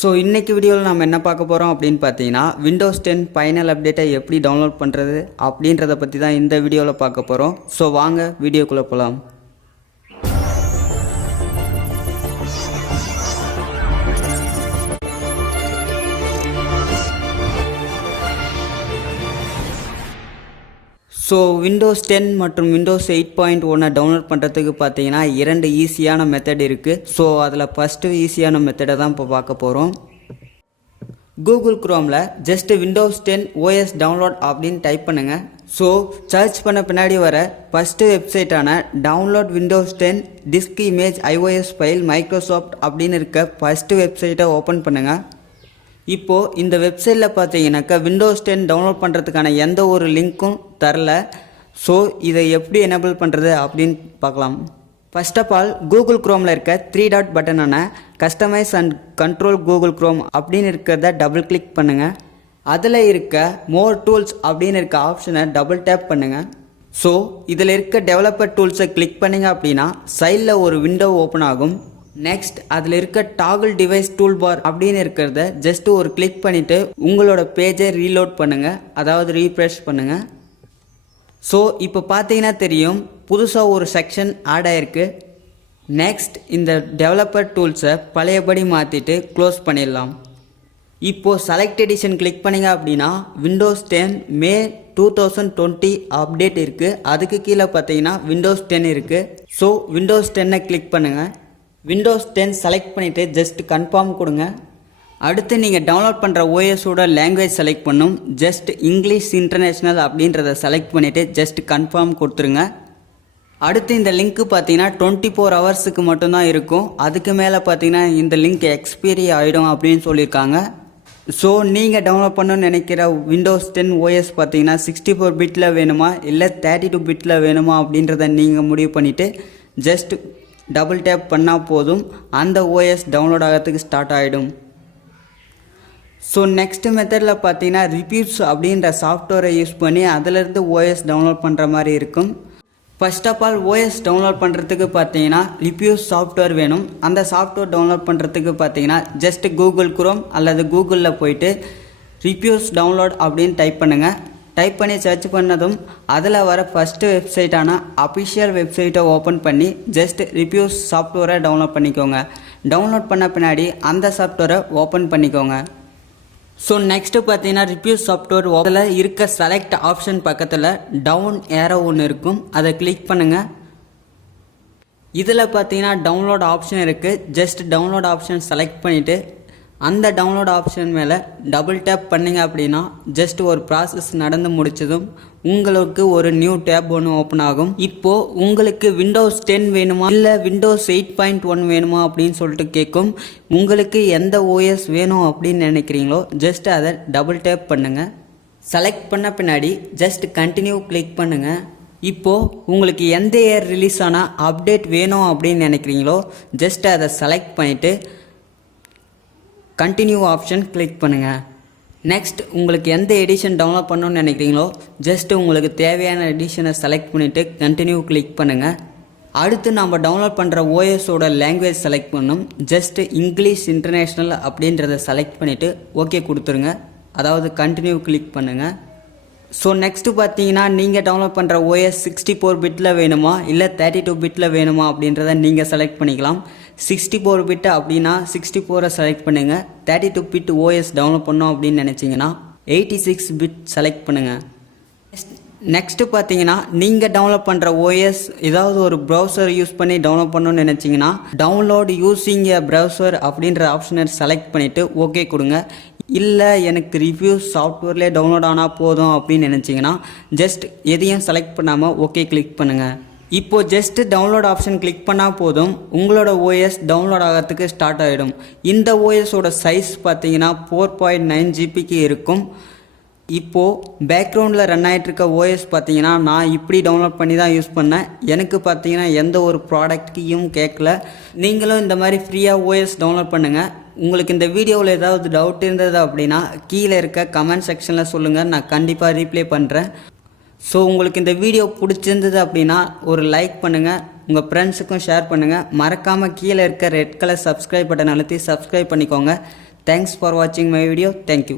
So இன்றைக்கி வீடியோவில் நம்ம என்ன பார்க்க போகிறோம் அப்படின்னு பார்த்தீங்கன்னா விண்டோஸ் 10 ஃபைனல் அப்டேட்டை எப்படி டவுன்லோட் பண்ணுறது அப்படின்றத பற்றி தான் இந்த வீடியோவில் பார்க்க போகிறோம். ஸோ வாங்க வீடியோக்குள்ளே போகலாம். ஸோ விண்டோஸ் 10 மற்றும் விண்டோஸ் 8.1 டவுன்லோட் பண்ணுறதுக்கு பார்த்தீங்கன்னா இரண்டு ஈஸியான மெத்தட் இருக்குது. ஸோ அதில் ஃபஸ்ட்டு ஈஸியான மெத்தடை தான் இப்போ பார்க்க போகிறோம். கூகுள் குரோமில் ஜஸ்ட்டு விண்டோஸ் 10 OS டவுன்லோட் அப்படின்னு டைப் பண்ணுங்கள். ஸோ சர்ச் பண்ண பின்னாடி வர ஃபஸ்ட்டு வெப்சைட்டான download Windows 10 disk image iOS file Microsoft அப்படின்னு இருக்க ஃபஸ்ட்டு வெப்சைட்டை ஓப்பன் பண்ணுங்கள். இப்போது இந்த வெப்சைட்டில் பார்த்தீங்கன்னாக்கா விண்டோஸ் 10 டவுன்லோட் பண்ணுறதுக்கான எந்த ஒரு லிங்க்கும் தரல. ஸோ இதை எப்படி எனேபிள் பண்ணுறது அப்படின்னு பார்க்கலாம். ஃபர்ஸ்ட் ஆஃப் ஆல் கூகுள் குரோமில் இருக்க 3 டாட் பட்டனான customise and control Google Chrome அப்படின்னு இருக்கிறத டபுள் கிளிக் பண்ணுங்கள். அதில் இருக்க மோர் டூல்ஸ் அப்படின்னு இருக்க ஆப்ஷனை டபுள் டேப் பண்ணுங்கள். ஸோ இதில் இருக்க டெவலப்பர் டூல்ஸை கிளிக் பண்ணிங்க அப்படின்னா சைடில் ஒரு விண்டோ ஓப்பன் ஆகும். நெக்ஸ்ட் அதில் இருக்க டாகிள் டிவைஸ் டூல் பார் அப்படின்னு இருக்கிறத ஜஸ்ட் ஒரு கிளிக் பண்ணிவிட்டு உங்களோட பேஜை ரீலோட் பண்ணுங்கள், அதாவது ரீஃப்ரெஷ் பண்ணுங்கள். ஸோ இப்போ பார்த்தீங்கன்னா தெரியும் புதுசாக ஒரு செக்ஷன் ஆட் ஆகிருக்கு. நெக்ஸ்ட் இந்த டெவலப்பர் டூல்ஸை பழையபடி மாற்றிட்டு க்ளோஸ் பண்ணிடலாம். இப்போது செலக்ட் எடிஷன் கிளிக் பண்ணிங்க அப்படின்னா விண்டோஸ் 10 மே 2020 அப்டேட் இருக்குது. அதுக்கு கீழே பார்த்தீங்கன்னா விண்டோஸ் 10 இருக்குது. ஸோ விண்டோஸ் 10 கிளிக் பண்ணுங்கள். விண்டோஸ் 10 செலக்ட் பண்ணிவிட்டு ஜஸ்ட் கன்ஃபார்ம் கொடுங்க. அடுத்து நீங்கள் டவுன்லோட் பண்ணுற ஓஎஸோட லாங்குவேஜ் செலக்ட் பண்ணும். ஜஸ்ட் இங்கிலீஷ் இன்டர்நேஷ்னல் அப்படின்றத செலக்ட் பண்ணிவிட்டு ஜஸ்ட் கன்ஃபார்ம் கொடுத்துருங்க. அடுத்து இந்த லிங்க்கு பார்த்தீங்கன்னா 24 ஹவர்ஸுக்கு மட்டும்தான் இருக்கும். அதுக்கு மேலே பார்த்தீங்கன்னா இந்த லிங்க் எக்ஸ்பைரி ஆகிடும் அப்படின்னு சொல்லியிருக்காங்க. ஸோ நீங்கள் டவுன்லோட் பண்ணணும்னு நினைக்கிற விண்டோஸ் 10 ஓஎஸ் பார்த்தீங்கன்னா 64 பிட்டில் வேணுமா இல்லை 32 பிட்டில் வேணுமா அப்படின்றத நீங்கள் முடிவு பண்ணிவிட்டு ஜஸ்ட் டபுள் டேப் பண்ணால் போதும், அந்த ஓஎஸ் டவுன்லோட் ஆகிறதுக்கு ஸ்டார்ட் ஆகிடும். ஸோ நெக்ஸ்ட் மெத்தடில் பார்த்தீங்கன்னா ரிவ்யூஸ் அப்படின்ற சாஃப்ட்வேரை யூஸ் பண்ணி அதிலிருந்து ஓஎஸ் டவுன்லோட் பண்ணுற மாதிரி இருக்கும். First of all OS download பண்ணுறதுக்கு பார்த்தீங்கன்னா ரிவ்யூஸ் சாஃப்ட்வேர் வேணும். அந்த சாஃப்ட்வேர் டவுன்லோட் பண்ணுறதுக்கு பார்த்தீங்கன்னா ஜஸ்ட் கூகுள் குரோம் அல்லது கூகுளில் போயிட்டு ரிவ்யூஸ் டவுன்லோட் அப்படின்னு டைப் பண்ணுங்கள். டைப் பண்ணி சர்ச் பண்ணதும் அதில் வர ஃபஸ்ட்டு வெப்சைட்டான அஃபிஷியல் வெப்சைட்டை ஓப்பன் பண்ணி ஜஸ்ட் ரிவ்யூஸ் சாஃப்ட்வேரை டவுன்லோட் பண்ணிக்கோங்க. டவுன்லோட் பண்ண பின்னாடி அந்த சாஃப்ட்வேரை ஓப்பன் பண்ணிக்கோங்க. ஸோ நெக்ஸ்ட்டு பார்த்தீங்கன்னா ரிவ்யூஸ் சாஃப்ட்வேர் அதில் இருக்க செலக்ட் ஆப்ஷன் பக்கத்தில் டவுன் ஏரோ ஒன்று இருக்கும், அதை கிளிக் பண்ணுங்கள். இதில் பார்த்தீங்கன்னா டவுன்லோட் ஆப்ஷன் இருக்குது. ஜஸ்ட் டவுன்லோட் ஆப்ஷன் செலக்ட் பண்ணிவிட்டு அந்த டவுன்லோட் ஆப்ஷன் மேலே டபுள் டேப் பண்ணிங்க அப்படின்னா ஜஸ்ட் ஒரு ப்ராசஸ் நடந்து முடிச்சதும் உங்களுக்கு ஒரு நியூ டேப் ஒன்று ஓப்பன் ஆகும். இப்போது உங்களுக்கு விண்டோஸ் 10 வேணுமா இல்லை விண்டோஸ் 8.1 வேணுமா அப்படின்னு சொல்லிட்டு கேட்கும். உங்களுக்கு எந்த ஓஎஸ் வேணும் அப்படின்னு நினைக்கிறீங்களோ ஜஸ்ட் அதை டபுள் டேப் பண்ணுங்கள். செலக்ட் பண்ண பின்னாடி ஜஸ்ட் கண்டினியூ கிளிக் பண்ணுங்கள். இப்போது உங்களுக்கு எந்த இயர் ரிலீஸ் ஆனால் அப்டேட் வேணும் அப்படின்னு நினைக்கிறீங்களோ ஜஸ்ட் அதை செலக்ட் பண்ணிவிட்டு கண்டினியூ ஆப்ஷன் கிளிக் பண்ணுங்கள். நெக்ஸ்ட் உங்களுக்கு எந்த எடிஷன் டவுன்லோட் பண்ணணும்னு நினைக்கிறீங்களோ ஜஸ்ட் உங்களுக்கு தேவையான எடிஷனை செலக்ட் பண்ணிவிட்டு கண்டினியூ கிளிக் பண்ணுங்கள். அடுத்து நம்ம டவுன்லோட் பண்ணுற ஓஎஸோட லாங்குவேஜ் செலக்ட் பண்ணணும். ஜஸ்ட் இங்கிலீஷ் இன்டர்நேஷ்னல் அப்படின்றத செலக்ட் பண்ணிவிட்டு ஓகே கொடுத்துருங்க, அதாவது கண்டினியூ கிளிக் பண்ணுங்கள். ஸோ நெக்ஸ்ட்டு பார்த்தீங்கன்னா நீங்கள் டவுன்லோட் பண்ணுற ஓஎஸ் 64 பிட்டில் வேணுமா இல்லை 32 பிட்டில் வேணுமா அப்படின்றத நீங்கள் செலக்ட் பண்ணிக்கலாம். 64 பிட்டு அப்படின்னா 64 செலக்ட் பண்ணுங்கள். 32 பிட் ஓஎஸ் டவுன்லோட் பண்ணோம் அப்படின்னு நினச்சிங்கன்னா 86 பிட் செலக்ட் பண்ணுங்கள். நெக்ஸ்ட்டு பார்த்தீங்கன்னா நீங்கள் டவுன்லோட் பண்ணுற ஓஎஸ் ஏதாவது ஒரு ப்ரௌசர் யூஸ் பண்ணி டவுன்லோட் பண்ணணும்னு நினச்சிங்கன்னா டவுன்லோட் யூஸிங் எ ப்ரௌசர் அப்படின்ற ஆப்ஷனை செலக்ட் பண்ணிவிட்டு ஓகே கொடுங்க. இல்லை எனக்கு ரிவ்யூஸ் சாஃப்ட்வேர்லேயே டவுன்லோட் ஆனால் போதும் அப்படின்னு நினச்சிங்கன்னா ஜஸ்ட் எதையும் செலக்ட் பண்ணாமல் ஓகே கிளிக் பண்ணுங்கள். இப்போது ஜஸ்ட் டவுன்லோட் ஆப்ஷன் கிளிக் பண்ணால் போதும் உங்களோட ஓஎஸ் டவுன்லோட் ஆகிறதுக்கு ஸ்டார்ட் ஆகிடும். இந்த ஓஎஸோட சைஸ் பார்த்தீங்கன்னா 4.9 ஜிபிக்கு இருக்கும். இப்போது பேக்ரவுண்டில் ரன் ஆகிட்டுருக்க ஓஎஸ் பார்த்தீங்கன்னா நான் இப்படி டவுன்லோட் பண்ணி தான் யூஸ் பண்ணேன். எனக்கு பார்த்தீங்கன்னா எந்த ஒரு ப்ராடக்ட்டையும் கேட்கல. நீங்களும் இந்த மாதிரி ஃப்ரீயாக ஓஎஸ் டவுன்லோட் பண்ணுங்கள். உங்களுக்கு இந்த வீடியோவில் ஏதாவது டவுட் இருந்தது அப்படின்னா கீழே இருக்க கமெண்ட் செக்ஷனில் சொல்லுங்கள், நான் கண்டிப்பாக ரீப்ளை பண்ணுறேன். ஸோ உங்களுக்கு இந்த வீடியோ பிடிச்சிருந்தது அப்படின்னா ஒரு லைக் பண்ணுங்கள், உங்கள் ஃப்ரெண்ட்ஸுக்கும் ஷேர் பண்ணுங்கள். மறக்காமல் கீழே இருக்க ரெட் கலர் சப்ஸ்கிரைப் பட்டன் அழுத்தி சப்ஸ்கிரைப் பண்ணிக்கோங்க. தேங்க்ஸ் ஃபார் வாட்சிங் மை வீடியோ. தேங்க்யூ.